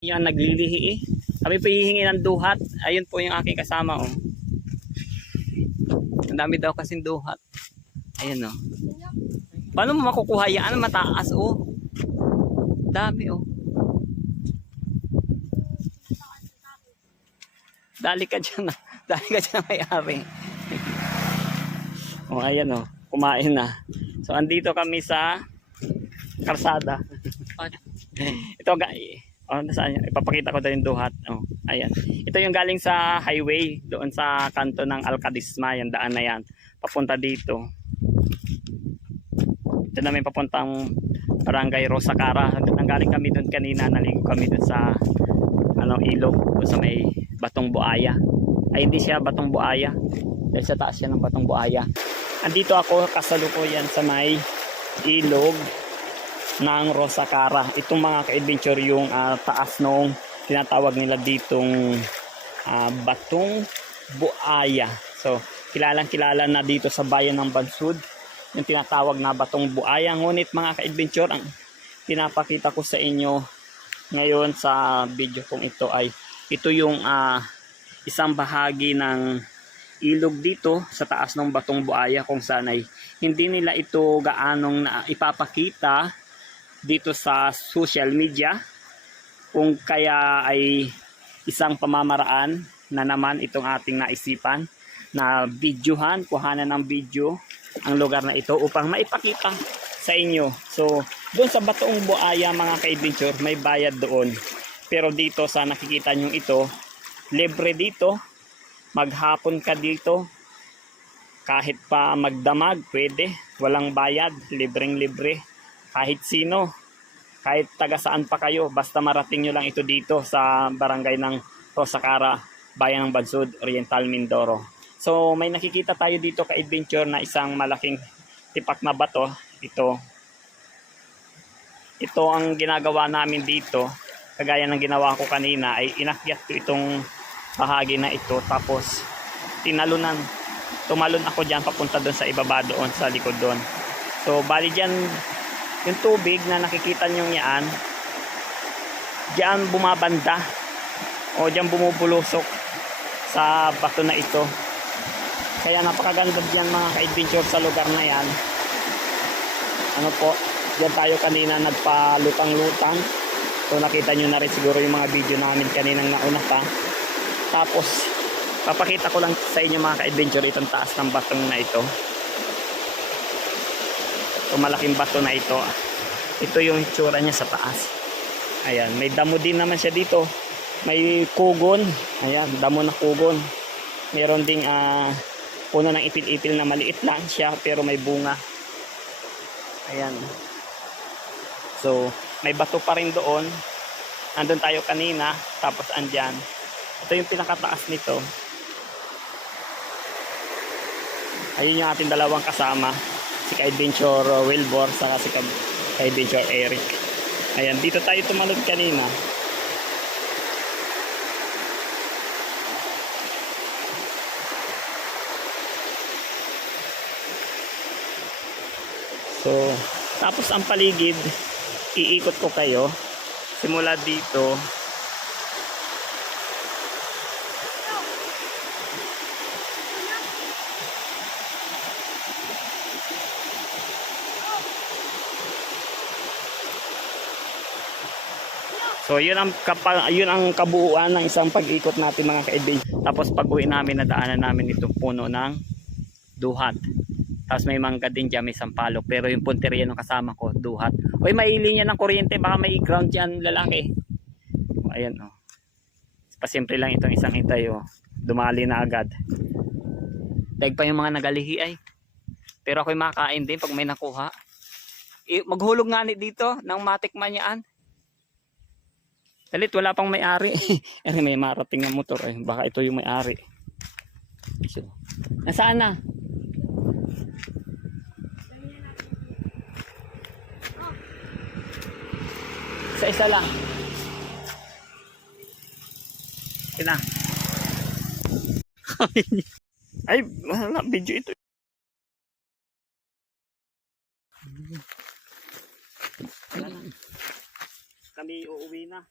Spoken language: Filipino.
Yan, naglilihi eh. Kami po hihingi ng duhat. Ayun po yung aking kasama oh. Ang dami daw kasing duhat. Ayun oh. Paano mo makukuha yan? Mataas oh. Dami oh. Dali ka dyan. Dali ka dyan may-ari. Oh, ayan oh. Kumain na. So andito kami sa karsada. Ito guys. Oh, nasaan yan? Ipapakita ko daw yung duhat. Oh, ayan. Ito yung galing sa highway doon sa kanto ng Alcadisma, yung daan na yan. Papunta dito. Ito namin papuntang Barangay Rosacara. Nanggaling kami doon kanina, naligo kami doon sa ilog, doon sa may Batong Buaya. Ay hindi siya Batong Buaya. Dahil sa taas siya ng Batong Buaya. Andito ako kasalukuyan sa may ilog ng Rosacara. Itong mga ka-adventure yung taas nung tinatawag nila ditong Batong Buaya. So kilalang kilala na dito sa bayan ng Bansud yung tinatawag na Batong Buaya. Ngunit mga ka-adventure, ang pinapakita ko sa inyo ngayon sa video kong ito ay ito yung isang bahagi ng ilog dito sa taas ng Batong Buaya, kung saan ay hindi nila ito gaanong na ipapakita dito sa social media, kung kaya ay isang pamamaraan na naman itong ating naisipan na videohan, kuhanan ng video ang lugar na ito upang maipakita sa inyo. So doon sa Batong Buaya mga ka-adventure, may bayad doon, pero dito sa nakikita nyo ito, libre dito. Maghapon ka dito, kahit pa magdamag pwede, walang bayad, libreng libre. Kahit sino, kahit taga saan pa kayo, basta marating nyo lang ito dito sa barangay ng Rosacara, bayan ng Bansud, Oriental Mindoro. So may nakikita tayo dito ka-adventure na isang malaking tipak na bato. Ito ang ginagawa namin dito, kagaya ng ginawa ko kanina, ay inakyat ko itong bahagi na ito, tapos tumalon ako dyan papunta doon sa ibaba doon sa likod doon. So bali dyan yung tubig na nakikita nyo yan, dyan bumabanda o dyan bumubulusok sa bato na ito. Kaya napakaganda dyan mga ka-adventure sa lugar na yan. Dyan tayo kanina nagpalutang-lutang. So nakita nyo na rin siguro yung mga video namin kaninang nauna pa. Tapos papakita ko lang sa inyo mga ka-adventure itong taas ng batong na ito. Itong malaking bato na ito, ito yung itsura niya sa taas. Ayan, may damo din naman siya dito. May kugon. Ayan, damo na kugon. Meron ding puno ng ipil-ipil na maliit lang siya pero may bunga. Ayan. So may bato pa rin doon. Andun tayo kanina, tapos andyan. Ito yung pinakataas nito. Ayun yung ating dalawang kasama, si ka-adventure Wilbur saka si ka-adventure Eric. Ayan, dito tayo tumalon kanina. So tapos ang paligid, iikot ko kayo simula dito. So yun ang kabuuan ng isang pag-ikot natin mga ka-adventure. Tapos pag-uwi namin, nadaanan namin itong puno ng duhat. Tapos may mangga din dyan, may sampalok. Pero yung punteriya ng kasama ko, duhat. Uy, may linya ng kuryente, baka may ground dyan lalaki. O, ayan o. Pasimple lang itong isang itay o. Dumali na agad. Daig pa yung mga nagalihi ay. Pero ako'y makain din pag may nakuha. Maghulog nga dito nang matikman yan. Dalit, wala pang may-ari. May marating na motor eh. Baka ito yung may-ari. So, nasaan na? Isa-isa lang. Kina. Ay, wala video ito. Kami uuwi na.